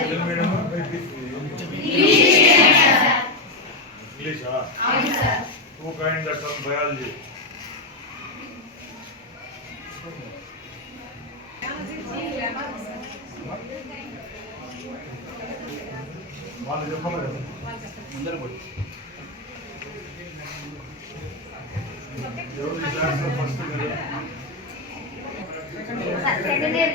Telugu medium ఇంగ్లీషా two kind that of biology వాళ్ళు చెప్పలేదు ఎవరు ఈ క్లాస్లో ఫస్ట్ మీరు సెకండ్ ఇయర్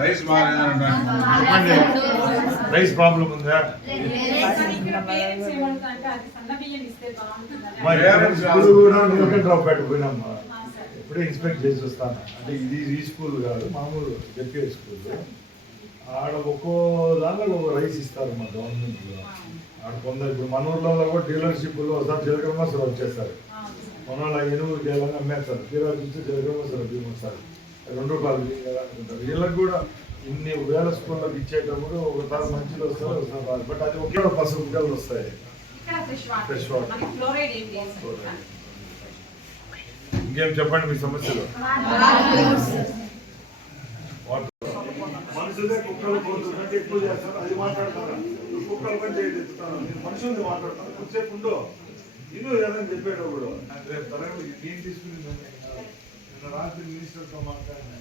రైస్ బాగా చెప్పండి. రైస్ ప్రాబ్లం ఉందా? మరి ఇప్పుడు కూడా నేను డ్రాప్ పెట్టిపోయినమ్మా ఇప్పుడే ఇన్స్పెక్ట్ చేసి వస్తాను. అంటే ఇది ఈ స్కూల్ కాదు మామూలు జెపిఐ స్కూల్. ఆడ ఒక్కో దానిలో ఒక రైస్ ఇస్తారు మా గవర్నమెంట్లో ఆడ కొందరు ఇప్పుడు మన ఊర్లో కూడా డీలర్షిప్లో ఒకసారి జీలకర్ర మసాలా వచ్చేస్తారు. మన వాళ్ళ ఎనుగు చేయాలని అమ్మేస్తారు. తీరా చూస్తే జీలకర్ర వస్తారు రెండు రూపాయలు కదా అనుకుంటారు వీళ్ళకి కూడా ఇన్ని వేల స్కూళ్ళకి ఇచ్చేటప్పుడు ఒకసారి మంచిలో వస్తారు ఒకసారి బట్ అది ఒకే పసుపు బిడ్డలు వస్తాయి. ఏం లేదు. ఇంకేం చెప్పండి మీ సమస్యలు? మనుషులే కుక్కలు పోతుందంటే ఎక్కువ చేస్తారు. అది మాట్లాడతారా? నువ్వు కుక్కల పని చేయగలుగుతాను నేను మనుషుల్ని మాట్లాడతాను. కొద్దిసేపు ఉండో. ఇల్లు ఏదని చెప్పేటప్పుడు నాకు రేపు తరగతి ఏం తీసుకుని నిన్న రాత్రి మినిస్టర్తో మాట్లాడినాను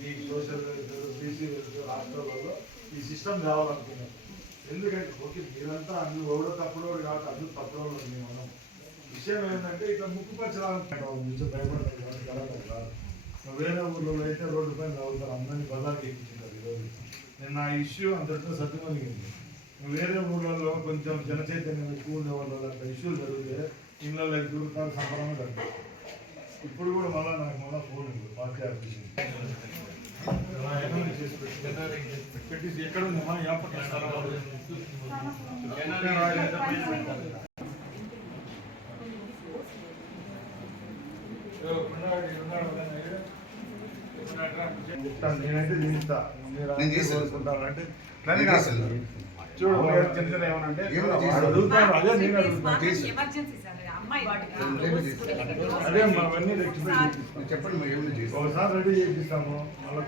ఈ సోషల్ వెల్ఫేర్ బీసీ వెల్ఫేర్ హాస్టల్లో ఈ సిస్టమ్ కావాలనుకున్నాను ఎందుకంటే ఓకే మీరంతా అన్ని ఎవడో తప్పుడు కాబట్టి అందరూ తప్పుడు ఉంది మనం. విషయం ఏంటంటే ఇట్లా ముక్కు పచ్చలాగా భయపడతాం కాదు. వేరే ఊర్లో అయితే రోడ్డు పైన తాగుతారు. అందరినీ బజార్కి ఎక్కించారు ఈరోజు. నేను నా ఇష్యూ అంతటితో సత్యమలిగింది వేరే ఊర్లలో కొంచెం జనచైతన్యం ఎక్కువ ఉండే వాళ్ళు అట్లా ఇష్యూలు జరిగితే ఇళ్ళలో దూరుతారు సంబరంగా జరుగుతాయి ఇప్పుడు కూడా మళ్ళీ నాకు మళ్ళీ ఫోన్ ఉంది. పార్టీ ఆఫీస్ ఎక్కడ ఉంది మా యాపట్ల నేనైతే తీస్తా. మీరు. చూడు చిన్న చిన్న అదే నేను అడుగుతాను అదే అవన్నీ చెప్పండి మరి ఏమైనా చేసి ఒకసారి రెడీ చేపిస్తాము. మళ్ళీ